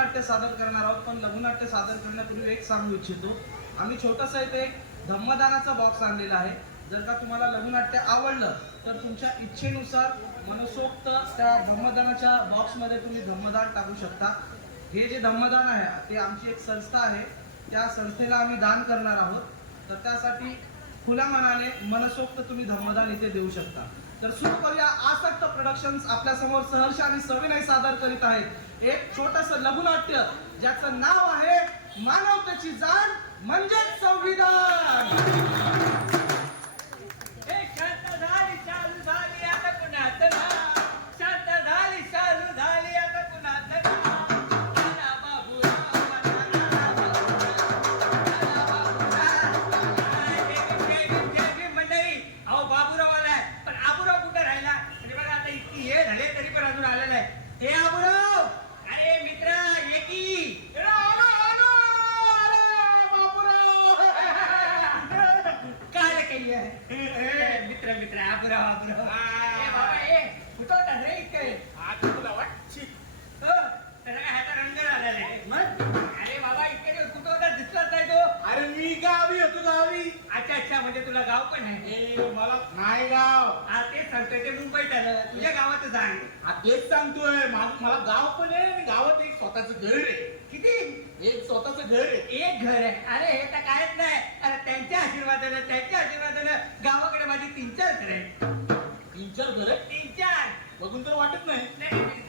लघुनाट्य सादर करणार आहोत पण लघुनाट्य सादर करण्यापूर्वी एक सांगू इच्छितो. आम्ही छोटस इथे एक धम्मदानाचा बॉक्स आणलेला आहे. जर का तुम्हाला लघुनाट्य आवडलं तर तुमच्या इच्छेनुसार मनसोक्त त्या धम्मदानाच्या बॉक्समध्ये तुम्ही धम्मदान टाकू शकता. हे जे धम्मदान आहे ते आमची एक संस्था आहे. त्या संस्थेला आम्ही दान करणार आहोत. तर त्यासाठी खुल्या मनाने मनसोक्त तुम्ही धम्मदान इथे देऊ शकता. तर सुरू करूया आसक्त प्रोडक्शन्स आपल्यासमोर सहर्ष आणि सविनय सादर करीत आहेत. एक छोटस लघुनाट्य ज्याचं नाव आहे मानवतेची जाण म्हणजेच संविधान. सांगतोय मला गाव पण आहे आणि गावात एक स्वतःच घर आहे. किती? एक स्वतःच घर आहे. एक घर आहे. अरे हे तर कायच नाही. अरे त्यांच्या आशीर्वादानं त्यांच्या आशीर्वादानं गावाकडे माझी तीन चार घर आहे तीन चार घर? आहे तीन चार. बघून तर वाटत नाही.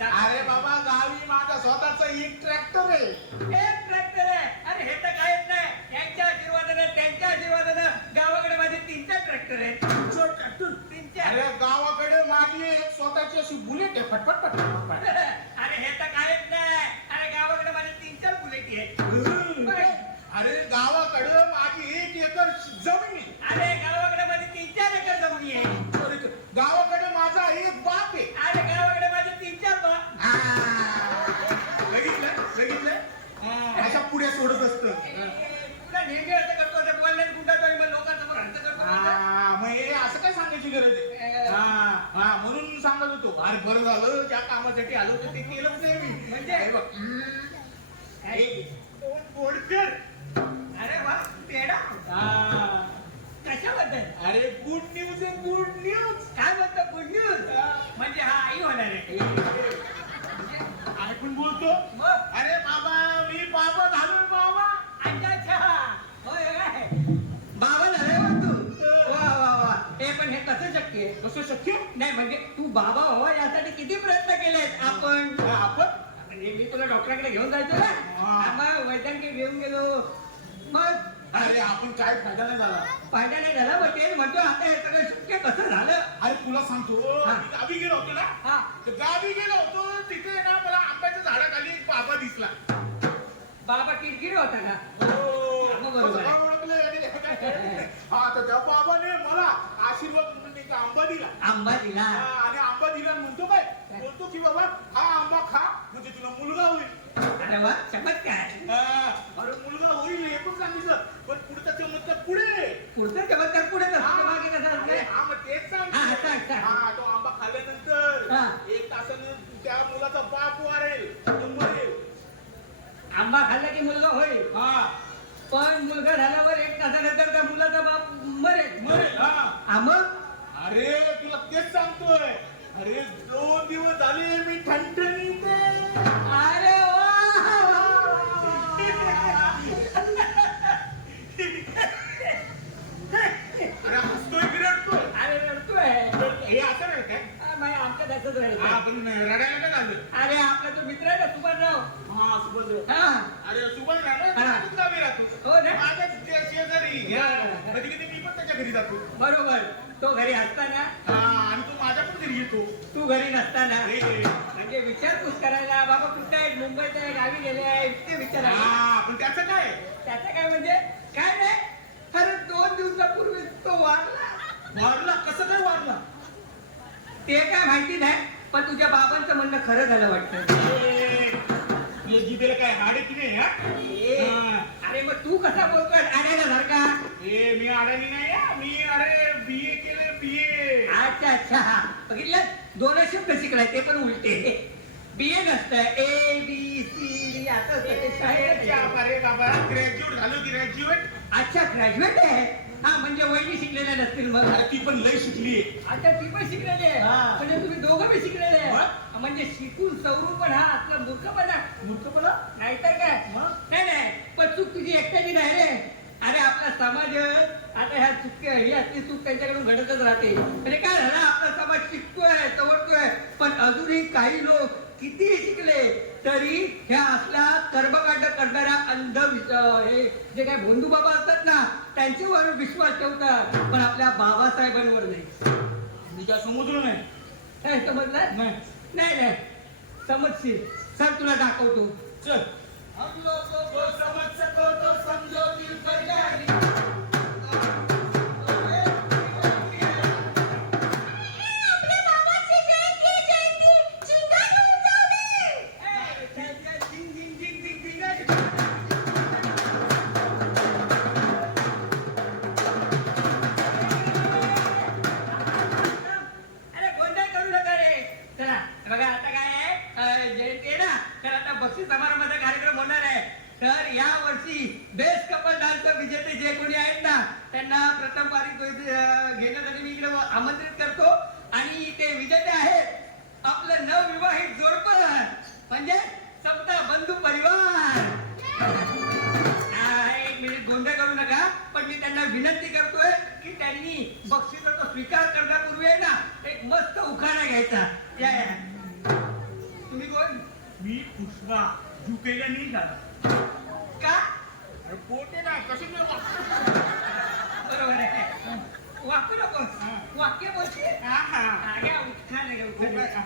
अरे बाबा गावी माझा स्वतःचा एक ट्रॅक्टर आहे. एक ट्रॅक्टर आहे. अरे हे तर कायच नाही. त्यांच्या आशीर्वादानं त्यांच्या आशीर्वादानं गावाकडे माझे तीन चार ट्रॅक्टर आहेत. ट्रॅक्टर तीन चार. अरे गावाकडे माझी एक स्वतःची अशी बुलेट आहे. फटफट फटफट फटफट अरे हे तर कायच नाही अरे गावाकडे माझे तीन चार बुलेटी आहेत अरे गावाकडे माझी एक एकर जमीन आहे अरे गावाकडे माझे तीन चार एकर जमिनी आहे अरे गावाकडे माझा एक बाप आहे अरे गावाकडे माझे तीन चार बा बघितलं बघितलं अशा पुढे सोडत असत तुला नेहमी असं करतो ते बोलण्यात गुंडाळतोय मग लोकांसमोर हंत करतो मग हे असं काय सांगायची गरज आहे हा हा म्हणून सांगत होतो अरे बरं झालं ज्या कामासाठी आलो होतो ते केलंच नाही मी. म्हणजे? हे बघ काय? एक दोन बोडकर अरे वा पेडा हा. कशाबद्दल? अरे गुड न्यूज आहे गुड न्यूज काय म्हणतो गुड न्यूज म्हणजे हा आई होणार आहे. ऐकून बोलतो. मग? अरे बाबा मी बाबा झालोय शक्य? नाही म्हणजे तू बाबा व्हावा यासाठी किती प्रयत्न केलेत? आपण? हा, आपण? म्हणजे मी तुला डॉक्टराकडे घेऊन जायचो ना. हा. वैद्यांकडे घेऊन गेलो. मग? अरे आपण काय फायदा नाही झाला? फायदा नाही झाला मग तेच म्हणतो आता हे सगळं शक्य कसं झालं? अरे तुला सांगतो हा. मी गावी गेलो होतो ना. हा. तर गावी गेलो होतो तिथे ना मला आंब्याच्या झाडाखाली एक बाबा दिसला. बाबा किरकिर होता का हो. बरोबर आहे. ओळखलं. हा तर त्या बाबाने मला आशीर्वाद एक आंबा दिला? आंबा दिला. हा, आणि आंबा दिला आणि म्हणतो काय? बोलतो की बाबा हा आंबा खा म्हणजे तुला मुलगा होईल. अरे वा चमत्कार. हा, अरे मुलगा होईल हे पण सांगितलं. पण पुढचा चमत्कार पुढे. पुढचं चमत्कार पुढे हा, नसतो मागे कसं अरे, हा, मग तेच हा. सांग, सांग. हा, तो आंबा खाल्ल्यानंतर हा. एक तासानं त्या मुलाचा बाप वारेल तो मरेल. आंबा खाल्ला की मुलगा होईल? हा. पण मुलगा झाल्यावर एक तासानंतर त्या मुलाचा बाप मरेल. मरेल हा. हा मग? अरे तुला तेच सांगतोय. अरे दोन दिवस झाले मी ठणठणीत आहे. अरे अरे हसतोय की रडतोय? अरे रडतोय. हे असं नाही काय हा, बाई, आमच्या त्याचंच हा राहिलं पण रडायला काय झालं? अरे आपला तो मित्र आहे ना सुभाषराव हा सुभद्र हा. अरे राहणार हा. गावी राहतो हो ना? माझ्याच त्या शेजारी. बरं. कधी कधी मी पण त्याच्या घरी जातो. बरोबर. तो घरी असताना हा आणि तो माझ्या पण घरी येतो. तू घरी नसताना. हे. म्हणजे विचारपूस करायला बाबा कुठे आहे? मुंबईत आहे गावी गेले आहे. ते विचारायला हा पण त्याचं काय? त्याचं काय म्हणजे? काय नाही खरं दोन दिवसापूर्वी तो वारला? वारला? कसं काय वारला? ते काय माहिती नाही पण तुझ्या बाबांचं म्हणणं खरं झालं वाटतं. जिभेला काय हाडे की नाही हा? अरे मग तू कसा बोलतोय आड्याला सारखा ए मी अडाणी नाही हा. मी अरे बी ए केलं बी ए अच्छा अच्छा. बघितलं? दोन शब्द शिकलाय ते पण उलटे. बी ए नसतं. ए बी सी डी असं असतं ते शाळेत. अरे बाबा. ग्रॅज्युएट झालो ग्रॅज्युएट अच्छा ग्रॅज्युएट आहे. हा म्हणजे वहिनी शिकलेल्या नसतील मग. ती पण लय शिकली. आता ती पण शिकलेली आहे. हा. म्हणजे तुम्ही दोघं बी शिकलेले आहे. मग? म्हणजे शिकून सवरू पण हा आपला मूर्खपणा मूर्खपणा नाहीतर काय? मग? नाही नाही. पण चूक तुझी एकट्याची नाही रे. अरे आपला समाज आता ह्या चुकी ही असली चूक त्यांच्याकडून घडतच राहते. म्हणजे काय झालं? आपला समाज शिकतोय चवडतोय पण अजूनही काही लोक कितीही शिकले तरी ह्या असल्या कर्मकांड करणाऱ्या अंध हे जे काही भोंदू बाबा असतात ना त्यांच्यावर विश्वास ठेवतात. पण आपल्या बाबासाहेबांवर नाही. समजलो नाही काय समजलं? नाही. नाही नाही. समजशील. सर तुला दाखवतो. चल. हम लोगों को समझ सको तो समझो दिल पर त्यांनी बक्षिसाचा स्वीकार करण्यापूर्वी आहे ना एक मस्त उखाणा घ्यायचा. या या. तुम्ही कोण? मी पुष्पा. झुकेगा नाही झाला. का? अरे पोटे ना कसे मी वागतो? बरोबर आहे. वाकू नको. वाक्य बोलते हा, हा. हा, घ्या, उखाणा घ्या, उखाणा.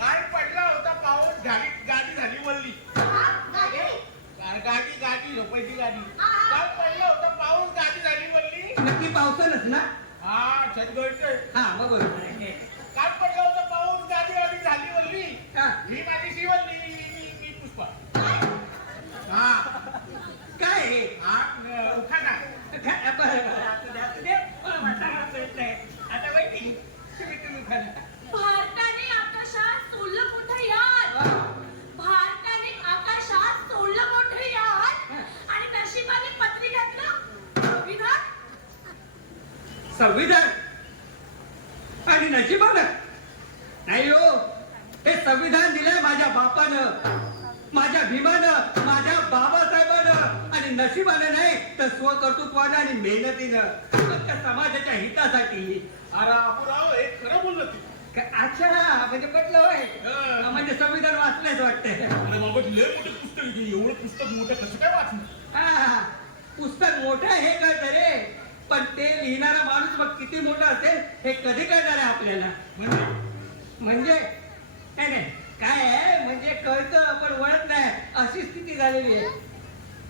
काय पडला होता पाऊस गाडी गाडी झाली वल्ली. गा- गाडी? गाडी रुपयाची गाडी. काय पडला होता पाऊस गाडी झाली वल्ली. पावसानच ना हा छत गळतोय हा मग बरोबर आहे. काय पडला होता पाऊस गाडी गाडी झाली वल्ली हा, ही माझी शिवल्ली मी मी पुष्पा हा काय हे? हा उखाणा खा- बरं, बरं, असू दे, असू दे. मला. आता वहिनी, तुम्ही तुम्ही उखाणा. भारताने आकाशात सोडलं मोठं यान हा. भारताने आकाशात सोडलं मोठं यान आणि नशिबाने पत्री घातलं संविधान संविधान आणि नशिबानं नाही हो हे संविधान दिलंय माझ्या बापानं माझ्या भीमानं माझ्या बाबासाहेबानं आणि नशिबानं नाही तर स्वकर्तृत्वानं आणि मेहनतीनं फक्त समाजाच्या हितासाठी अरे अबुराव हे खरं बोललं तू क- अच्छा म्हणजे पटलं होय हा. म्हणजे संविधान वाचलंच वाटतंय अरे बाबा लय मोठे पुस्तक आहे ते. एवढं पुस्तक मोठं कसं काय वाचलं हा, पुस्तक मोठं आहे हे कळतं रे पण ते लिहिणारा माणूस मग किती मोठा असेल हे कधी कळणार आहे आपल्याला म्हणजे म्हणजे नाही नाही काय आहे म्हणजे कळतं पण वळत नाही झालेली आहे.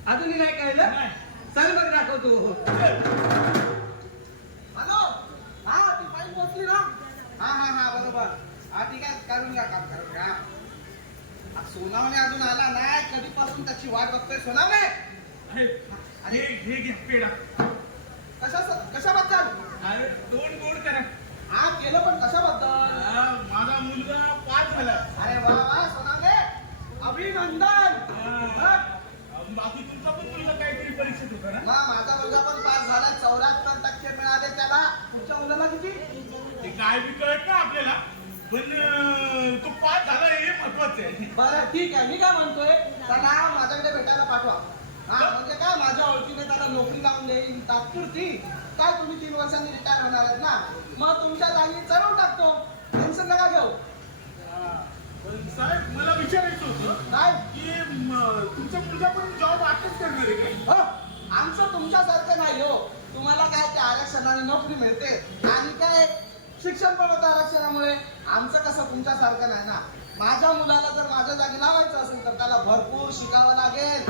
अजूनही नाही कळलं. चल मग दाखवतो. हॅलो? हा ती फाईल पोहोचली ना. हा हा हा बरोबर. हा ठीक आहे. करून घ्या काम करून घ्या. सोनावणे अजून आला नाही. कधीपासून त्याची वाट बघतोय सोनावणे अरे अरे. हे घे पेढा कशा कशाबद्दल अरे दोन गोड करा हा केलं पण कशाबद्दल हा, माझा मुलगा पाच झाला अरे वा वा सोनावणे अभिनंदन हा. बाकी तुमचा पण मुलगा काहीतरी परीक्षेत होता ना मा- माझा मुलगा पण पास झाला चौऱ्याहत्तर टक्के मिळाले त्याला तुमच्या मुलाला किती ते काय बी कळत ना आपल्याला पण अं, तो पाच झाला हे महत्वाचं आहे बरं ठीक आहे मी काय म्हणतोय त्याला माझ्याकडे भेटायला पाठवा. हा म्हणजे काय माझ्या ओळखीने त्याला नोकरी लावून देईन तात्पुरती. काय तुम्ही तीन वर्षांनी रिटायर होणार आहेत ना? मग तुमच्या जागी चढवून टाकतो. टेन्शन नका घेऊ. हा. साहेब मला विचारायचं होतं काय? की तुमचा मुलगा पण जॉब आताच करणार आहे का हो आमचं तुमच्यासारखं नाही हो. तुम्हाला काय त्या आरक्षणाने नोकरी मिळते? आणि काय शिक्षण पण होतं आरक्षणामुळे? आमचं कसं तुमच्यासारखं नाही ना? माझ्या मुलाला जर माझ्या जागी लावायचं असेल तर त्याला भरपूर शिकावं लागेल.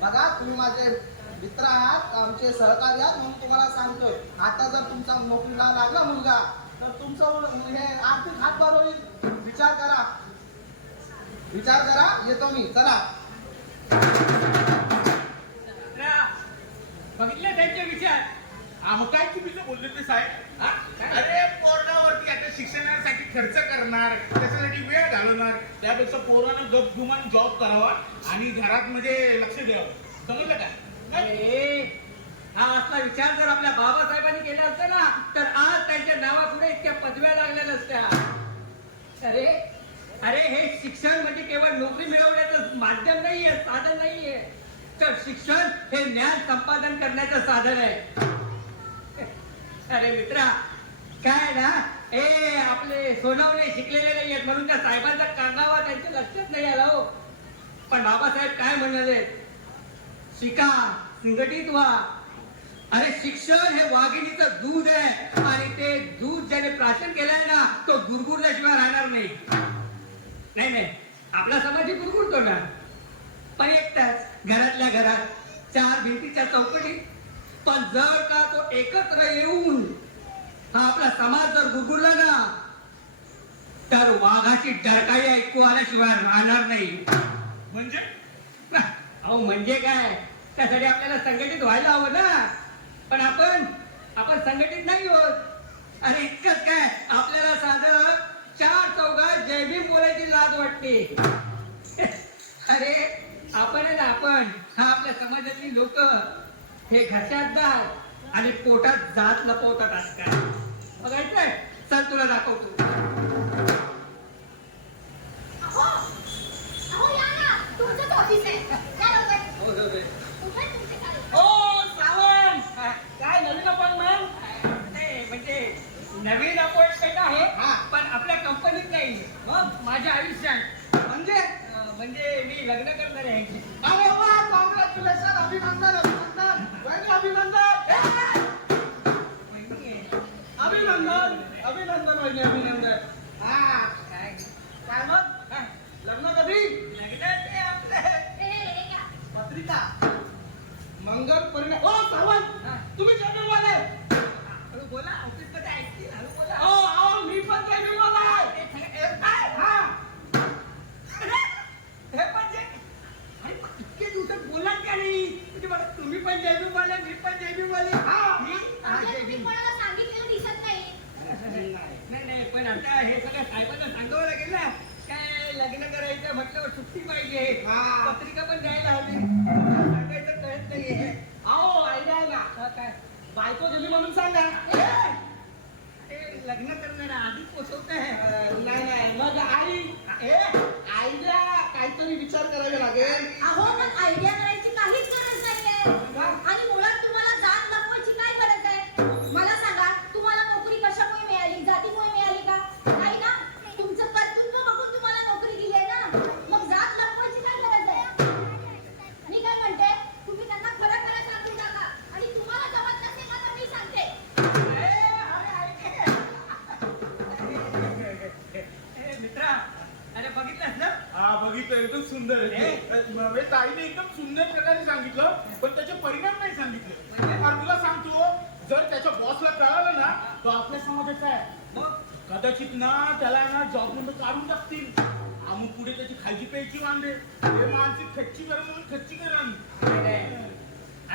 बघा तुम्ही माझे मित्र आहात आमचे सहकारी आहात म्हणून तुम्हाला सांगतोय. आता जर तुमचा नोकरीला लागला मुलगा तर तुमचं हे आर्थिक हातभार होईल. विचार करा. विचार करा येतो मी. चला. बघितलं त्यांचे विचार? मग काय चुकीचं बोलले ते साहेब? अरे पोरगावरती त्याच्या शिक्षणासाठी खर्च करणार त्याच्यासाठी वेळ घालवणार त्यापेक्षा पोरानं गपगुमान जॉब करावा आणि घरात म्हणजे लक्ष द्यावं. समजलं का? हा असला विचार जर आपल्या बाबासाहेबांनी केला असता ना तर आज त्यांच्या नावापुढे इतक्या पदव्या लागल्या नसत्या अरे अरे हे शिक्षण म्हणजे केवळ नोकरी मिळवण्याचं माध्यम नाहीये साधन नाहीये. तर शिक्षण हे ज्ञान संपादन करण्याचं साधन आहे. अरे मित्रा काय ना? ए आपले सोनवणे शिकलेले नाही आहेत म्हणून त्या साहेबांचा कांगावा त्यांच्या लक्षात नाही आला हो. पण बाबासाहेब काय म्हणाले? शिका संघटित व्हा. अरे शिक्षण हे वाघिणीचं दूध आहे. आणि ते दूध ज्याने प्राशन केलंय ना तो गुरगुरल्याशिवाय राहणार नाही. नाही नाही. आपला समाज गुरगुरतो ना. पण एकटाच घरातल्या घरात चार भिंतीच्या चौकटीत. पण जर का तो एकत्र येऊन हा आपला समाज जर गुरगुरला ना तर वाघाची डरकाळी ऐकू आल्याशिवाय राहणार नाही. म्हणजे? अहो म्हणजे काय? त्यासाठी आपल्याला संघटित व्हायला हवं ना. पण आपण आपण संघटित नाही होत. अरे इतकंच काय? आपल्याला साधं चार चौघात जयभीम बोलायची लाज वाटते. अरे आपण आहे ना आपण हा आपल्या समाजातली लोक हे घशात दार आणि पोटात जात लपवतात आजकाल बघायचंय चल तुला दाखवतो. कदाचित ना त्याला ना जॉब काढून टाकतील. मग पुढे त्याची खायची प्यायची वांदे हे मानसिक खच्ची करण म्हणून खच्ची करण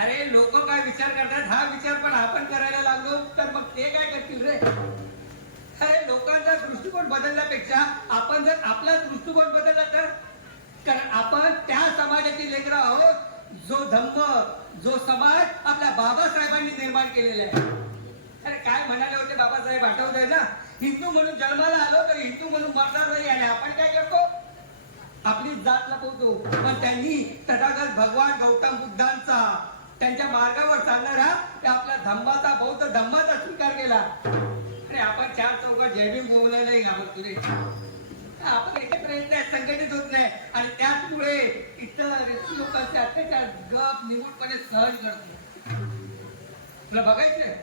अरे लोक काय विचार करतात? हा विचार पण आपण करायला लागलो तर मग ते काय करतील रे? अरे लोकांचा दृष्टिकोन बदलण्यापेक्षा आपण जर आपला दृष्टिकोन बदलला तर कारण आपण त्या समाजाची लेकर आहोत जो धम्म जो समाज आपल्या बाबासाहेबांनी निर्माण केलेला आहे. अरे काय म्हणाले होते बाबासाहेब? आठवत ना? हिंदू म्हणून जन्माला आलो तर हिंदू म्हणून मरणार नाही आणि आपण काय करतो? आपली जात लपवतो. पण त्यांनी तथागत भगवान गौतम बुद्धांचा त्यांच्या मार्गावर चालणारा आपला धम्माचा बौद्ध धम्माचा स्वीकार केला. अरे आपण चार चौकात जयभीम बोलला नाही घाबरत तुरे. आपण एकत्र येत नाही संघटित होत नाही. आणि त्याचमुळे इतर लोकांचे अत्याचार गप निमूटपणे सहज करतो तुला बघायचंय?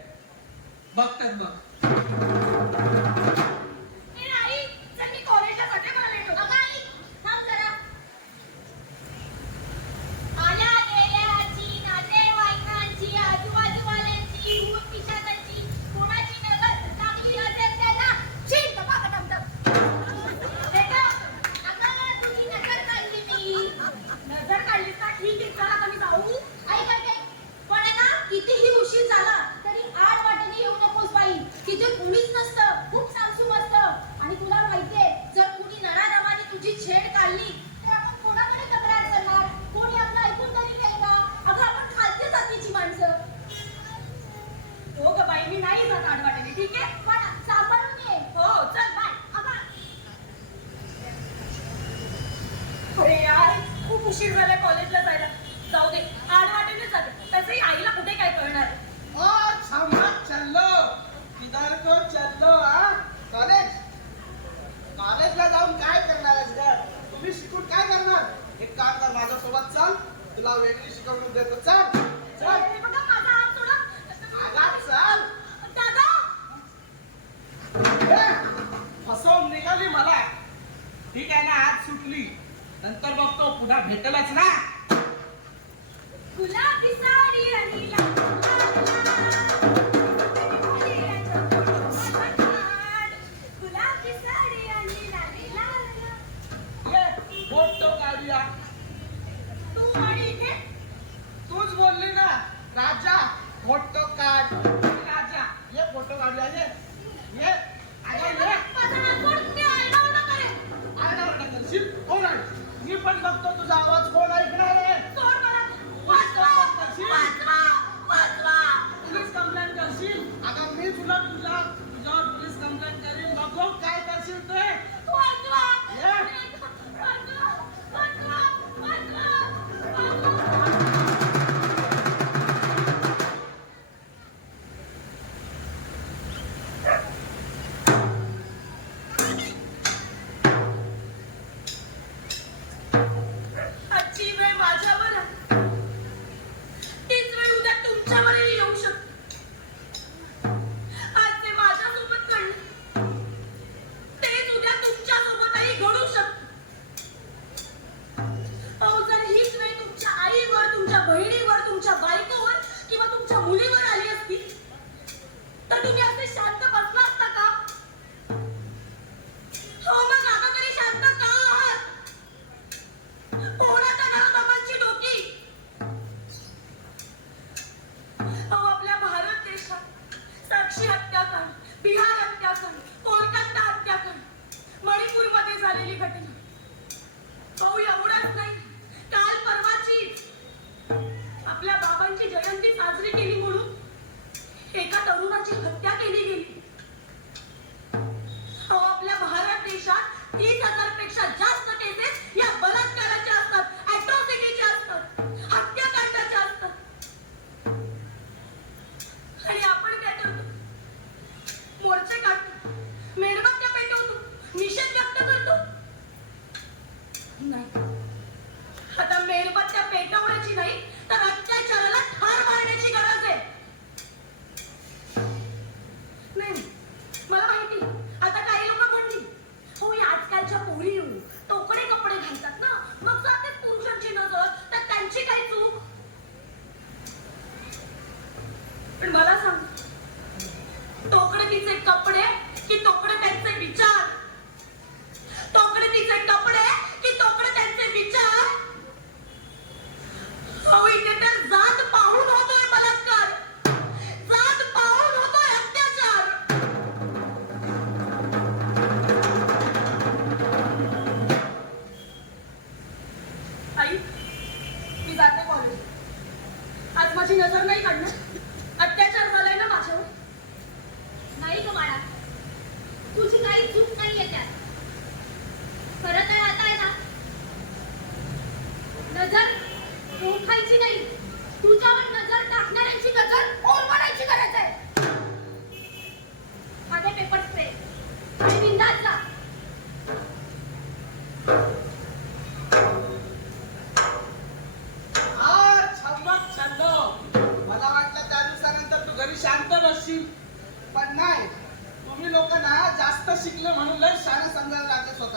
बघतात बघ कॉलेजला जाऊन काय करणार आहेस तुम्ही शिकून काय करणार? एक काम कर माझ्यासोबत चल. तुला वेगळी शिकवणूक देतो. चल. चल. निघाली मला. ठीक आहे ना आज सुटली. नंतर बघतो पुन्हा भेटलच ना. तुला फोटो काढला मुलीवर आली असती तर तुम्ही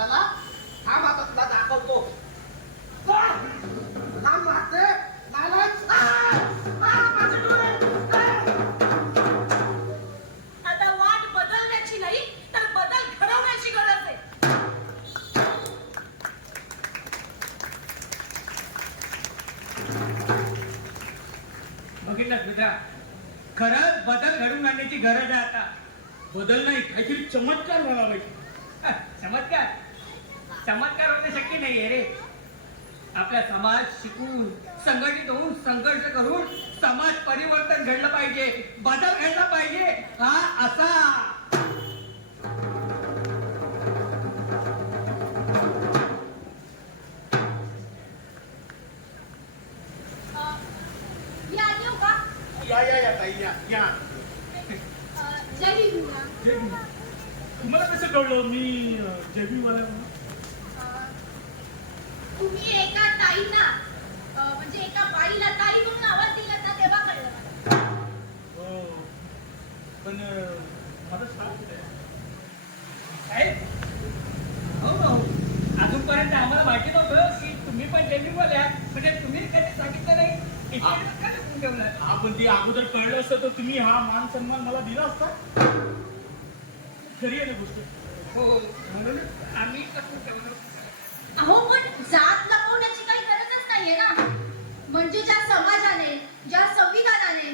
కదా या या जय भीम. तुम्हाला कसं कळलं मी म्हणून? अं, तुम्ही एका ताईंना अं, म्हणजे एका बाईला ताई म्हणून आवाज दिला ना तेव्हा कळलं मला. हो. पण अं, माझं आहे? साहेब हो भाऊ अजूनपर्यंत आम्हाला माहिती नव्हतं की तुम्ही पण जेबी बोल्या म्हणजे तुम्ही कधी सांगितलं नाही इकडे का लपून ठेवलं हा पण ती अगोदर कळलं असतं तर तुम्ही हा मान सन्मान मला दिला असता? खरी आहे ना गोष्ट? हो म्हणून? आम्ही लपून ठेवलं अहो पण जात लपवण्याची काही गरजच नाहीये ना म्हणजे ज्या समाजाने ज्या संविधानाने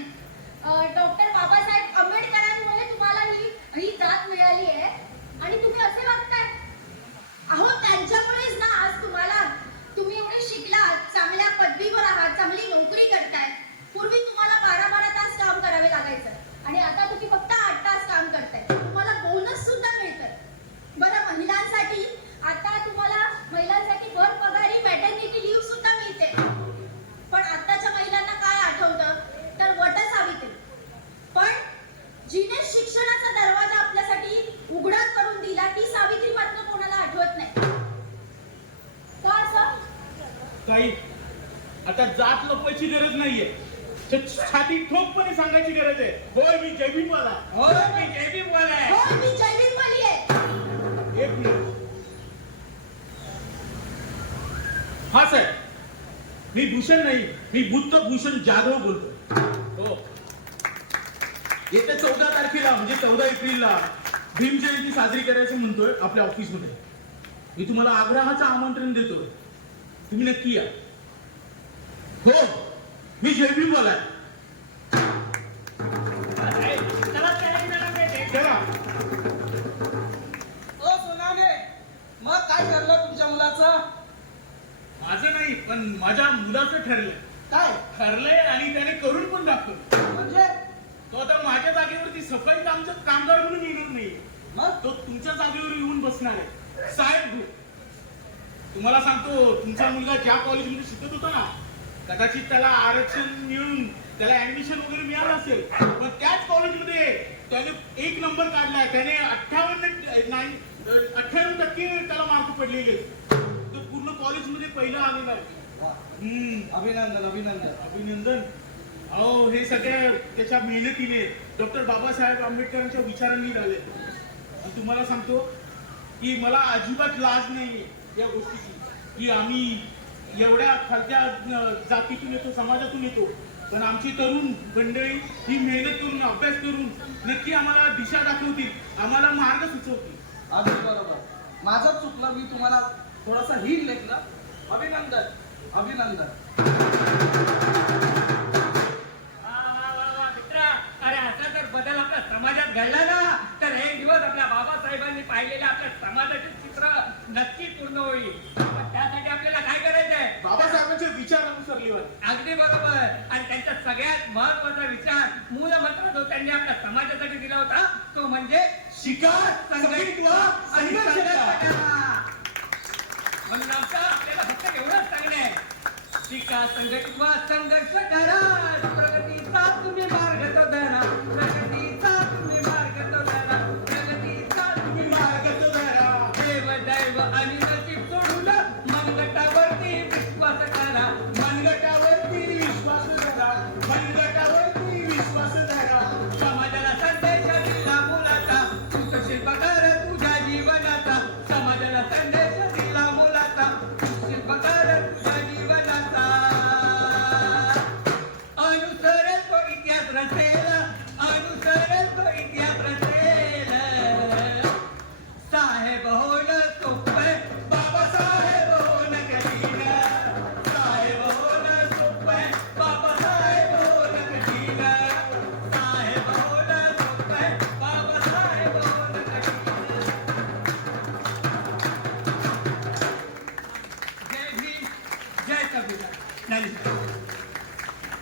डॉक्टर बाबासाहेब आंबेडकरांमुळे तुम्हाला ही ही जात मिळाली आहे आणि तुम्ही असे वागताय अहो त्यांच्यामुळेच ना आज तुम्हाला तुम्ही एवढे शिकलात चांगल्या पदवीवर आहात चांगली नोकरी करताय पूर्वी तुम्हाला बारा बारा तास काम करावे लागायचं आणि आता तुम्ही फक्त आठ तास काम करताय तुम्हाला बोनस सुद्धा मिळतंय बरं महिलांसाठी आता तुम्हाला महिलांसाठी भर पगारी मॅटर्निटी लिव्ह सुद्धा मिळते पण आताच्या महिलांना काय आठवतं तर वट सावित्री पण जिने शिक्षणाचा दरवाजा आपल्यासाठी उघडा करून दिला ती सावित्री मात्र कोणाला आठवत नाही का असं काही आता जात लपवायची गरज नाहीये छ- छाती ठोकपणे सांगायची गरज मी जयभीमवाला. हो मी जेबी बोलाय हो मी जयवीरवाली आहे. एक मिनिट. हा साहेब. मी भूषण नाही मी बुद्ध भूषण जाधव बोलतो हो. येत्या चौदा तारखेला म्हणजे चौदा एप्रिलला भीम जयंती साजरी करायचं म्हणतोय आपल्या ऑफिसमध्ये. मी तुम्हाला आग्रहाचं आमंत्रण देतो तुम्ही नक्की या. हो मी जयभीमवाला आहे. चला. ओ सोनाले मग काय ठरलं तुमच्या मुलाचं? माझं नाही पण माझ्या मुलाचं ठरलंय काय? ठरलंय आणि त्याने करून पण दाखवलं. म्हणजे? तो आता माझ्या जागेवरती सफाई कामचं कामगार म्हणून येणार नाही. मग? तो तुमच्या जागेवर येऊन बसणार आहे. साहेब तुम्हाला सांगतो तुमचा मुलगा ज्या कॉलेजमध्ये शिकत होता ना कदाचित त्याला आरक्षण मिळून त्याला ऍडमिशन वगैरे मिळालं असेल पण त्याच कॉलेजमध्ये त्याने एक नंबर काढलाय त्याने अठ्ठावन्न नाईन अठ्ठावन्न टक्के त्याला मार्क पडलेले. तो पूर्ण कॉलेजमध्ये पहिला आलेला अभिनंदन अभिनंदन. अभिनंदन. अहो हे सगळ्या त्याच्या मेहनतीने डॉक्टर बाबासाहेब आंबेडकरांच्या विचारांनी झाले. आणि तुम्हाला सांगतो की मला अजिबात लाज नाही या गोष्टीची. की आम्ही एवढ्या खालच्या जातीतून येतो समाजातून येतो. पण आमची तरुण मंडळी ही मेहनत करून अभ्यास करून नक्की आम्हाला दिशा दाखवतील आम्हाला मार्ग सुचवतील. अगदी बरोबर. माझं चुकलं मी तुम्हाला थोडासा हिट लेखलं. अभिनंदन अभिनंदन. अरे असा जर बदल आपल्या समाजात घडला ना तर एक दिवस आपल्या बाबासाहेबांनी पाहिलेलं आपल्या समाजाचे चित्र नक्की पूर्ण होईल. पण त्यासाठी आपल्याला काय करायचंय बाबासाहेबांचे विचार अनुसरले अगदी बरोबर. आणि त्यांचा सगळ्यात महत्त्वाचा विचार मूलमंत्र जो त्यांनी आपल्या समाजासाठी दिला होता तो म्हणजे शिका संघटित आणि. म्हणून आमचं आपल्याला फक्त एवढंच सांगणं आहे. शिका संघटित संघर्ष करा. प्रगतीचा तुम्ही मार्ग